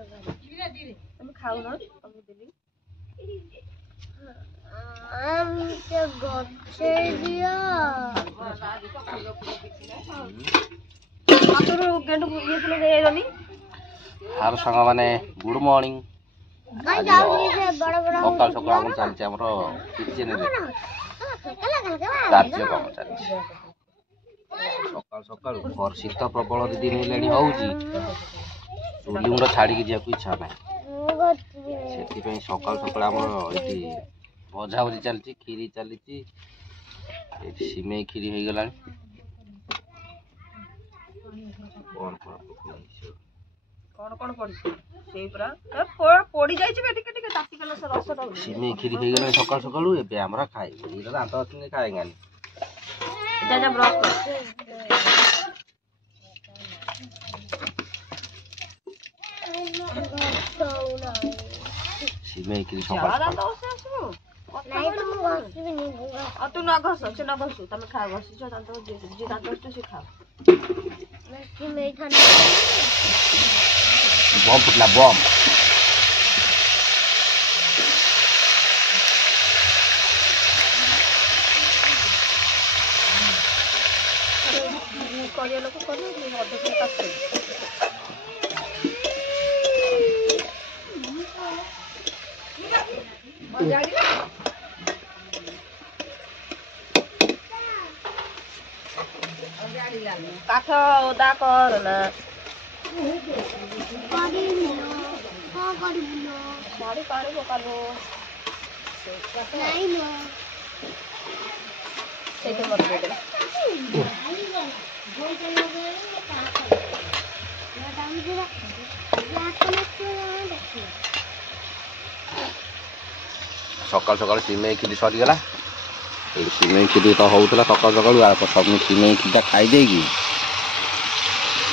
तुम खाऊ ना तुमको देली हार संग माने गुड मॉर्निंग सकाल सकाल आम चलছে हमरो किचन रे कार्यक्रम चलছে सकाल सकाल घर शीत प्रबल दिन हेलाणी होउची चुली मुंड छाड़ी जाकू इच्छा ना से सकाल सकाल आम ये भजा भजी चलती खीरी चलती सिमेई खीरी हो गला कौन पड़ी से पूरा पड़ी जाई छे टिके टिके ताती कला से रस टा सिमेई खीरी हो गला सकाल सकाल एबे हमरा खाई एटा दांत असने खाएगा जा जा ब्रश कर सिमेई खीरी सकाल दांत असने आसु नहीं तो मु घस भी नहीं आ तू ना घस से ना घस तमे खा घस छ दांत जे दांत असु से खा सिमेई खाने बम फुटला बम करिया लोक करने मध्य से काटे काठ ओदा कर ना साड़ी पानी पकालो नहीं नो सेके मत दे सकाल सकाल सिमेई खीरी सरीगला सिमेई खीरी तो होता सकाल सकाल सब सिमेई खीरी खाई देगी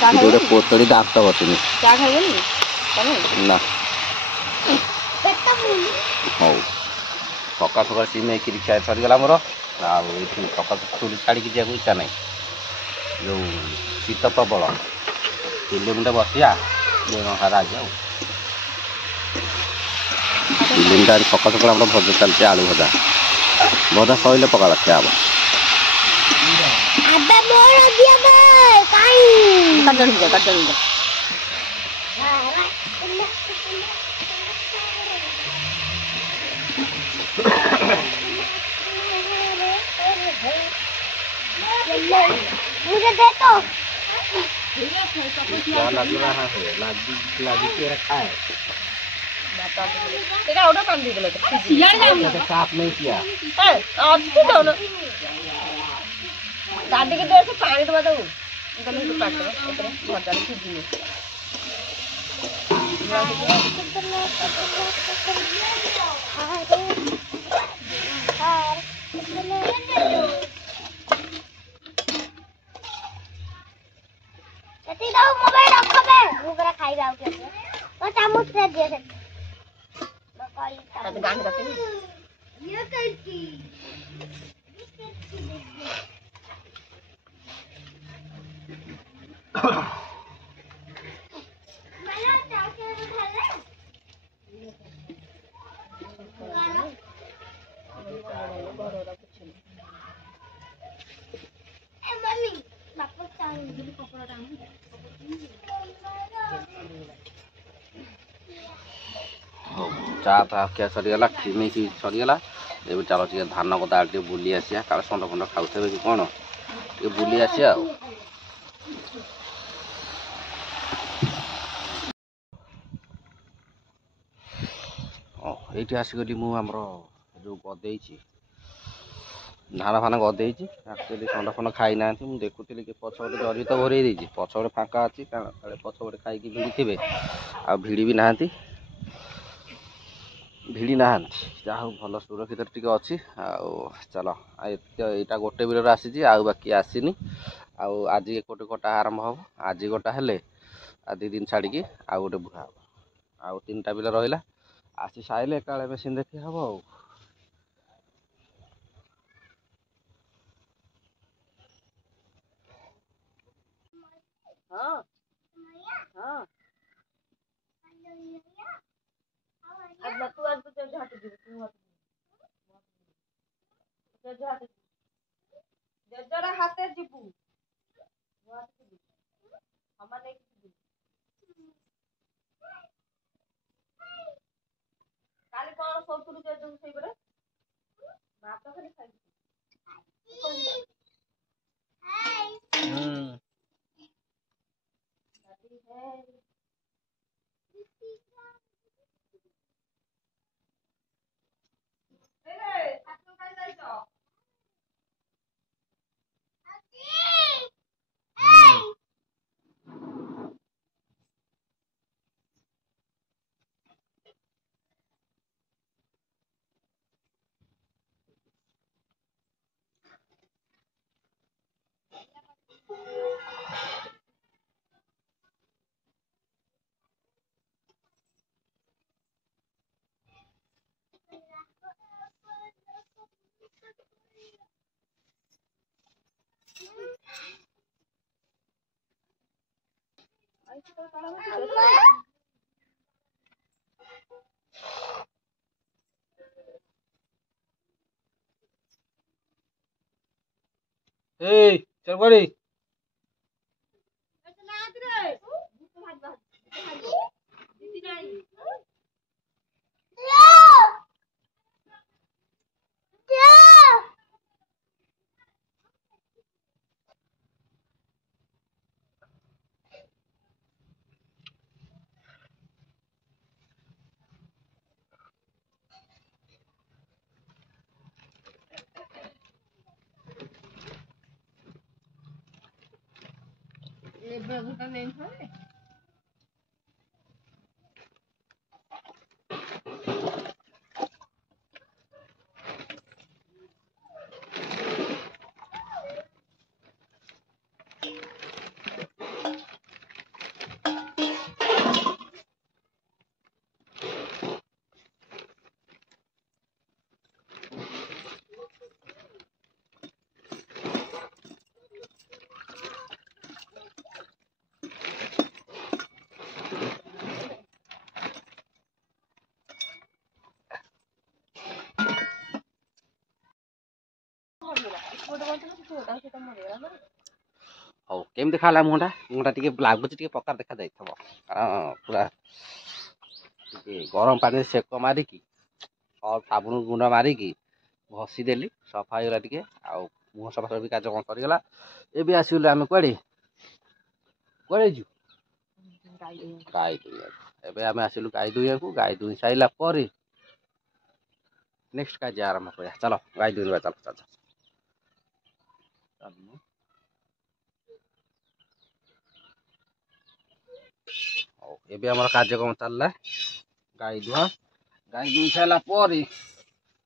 गोटे पोतड़ी दांत बसुनी ना हौ सकाल सकाल सिमेई खीरी खाई सरीगला मोर सकाल चुली छाड़ी जाकू इच्छा ना जो शीत प्रबल चुली मुंडे बसिया राज चुलीटा सकाल सकाल आम भजा चलती आलू भजा भजा सैले पका खे हम मुझे दे तो लगी खाए तेरा ऑर्डर कर दी गले यार जा साफ नहीं किया ए आज की दो ना दादी के देर से पानी तो बताओ गले तो काट दो इतने बहुत ज्यादा सीधी है कति दो मोबाइल रखो बे मुगरा खाई जाओ के ओ चामच से दे से तो गान करते हैं ये कैसी मैंने चाके खा ले ए मम्मी बापू चाहे कपड़ा डाल चा ता क्या सरीगला सिमेई खीरी सरीगला एबे चलो टे धान कदा टे बुली आसिया काले संड फंड खाऊथे कि कौन टे बुली आसिया ये आसिक मुझे जो गदे धान फान गदे एक्चुअली संड फंड खाई ना मुझे देखुली कि पछपटे जरी तो भर पछपटे फाँका अच्छी पछपटे खाई भिड़ी थे आ भिड़ी भी ना भिड़ी ना जहाँ भल सुरक्षित टी अच्छी चलो यहाँ गोटे बिल आसी बाकी आसनी आज एक कटा आरंभ हम आज गोटा हेले आ 2 दिन छाड़ी आउ गोटे बुहा हम आउ 3टा बिल रहा आसी सारे एका मेसीन देखी हम आज तू आज तो तेरे हाथ दे तू हाथ तेरे हाथ जरा हाथे जीबू हाथ दे हमारे काली कौन सब तुरु जे जो सही बड़े भात तो खाली खाई दादी है ए सासू खाई जाइछो आई तो काला ए चल बड़ी ऐसे ना रे तो भाज भाज दीदी नहीं ये बबू का नहीं है ହଉ କେମିତି ଖାଇଲା ମୁହଁଟା ଟିକେ ଲାଗୁଛି ଟିକେ ପ୍ରକାର ଦେଖା ଯାଇଥିବ ପୁରା ଟିକେ ଗରମ ପାଣିରେ ସେକ ମାରିକି ସାବୁନ ଗୁଣ୍ଡ ମାରିକି ଘଷି ଦେଲି ସଫା ହେଇଗଲା ଟିକେ ଆଉ ମୁହଁ ସଫାସଫି କାର୍ଯ୍ୟକ୍ରମ ସରିଗଲା। ଏବେ ଆସିଗଲୁ ଆମେ କୁଆଡ଼େ ଯିବୁ ଗାଈ ଦୁଇଁବାକୁ। ଏବେ ଆମେ ଆସିଲୁ ଗାଈ ଦୁଇଁବାକୁ। ଗାଈ ଦୁଇଁ ସାରିଲା ପରେ ନେକ୍ସଟ କାର୍ଯ୍ୟ ଆରମ୍ଭ କରିବା। ଚାଲ ଗାଈ ଦୁଇଁବା ଚାଲ ଚାଲ। ହଉ ଏବେ ଆମର କାର୍ଯ୍ୟକ୍ରମ ଚାଲିଲା ଗାଈ ଦୁଆଁ। ଗାଈ ଦୁଇଁ ସାରିଲା ପରେ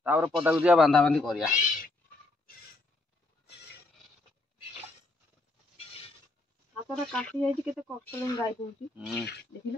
ତାପରେ ପଦାକୁ ଯିବା ବାନ୍ଧା ବାନ୍ଧି କରିବା। ହାତଟା କାଟି ଯାଇଛି କେତେ କଷ୍ଟ ଗାଈ ଦଉଛି ଦେଖିଲ।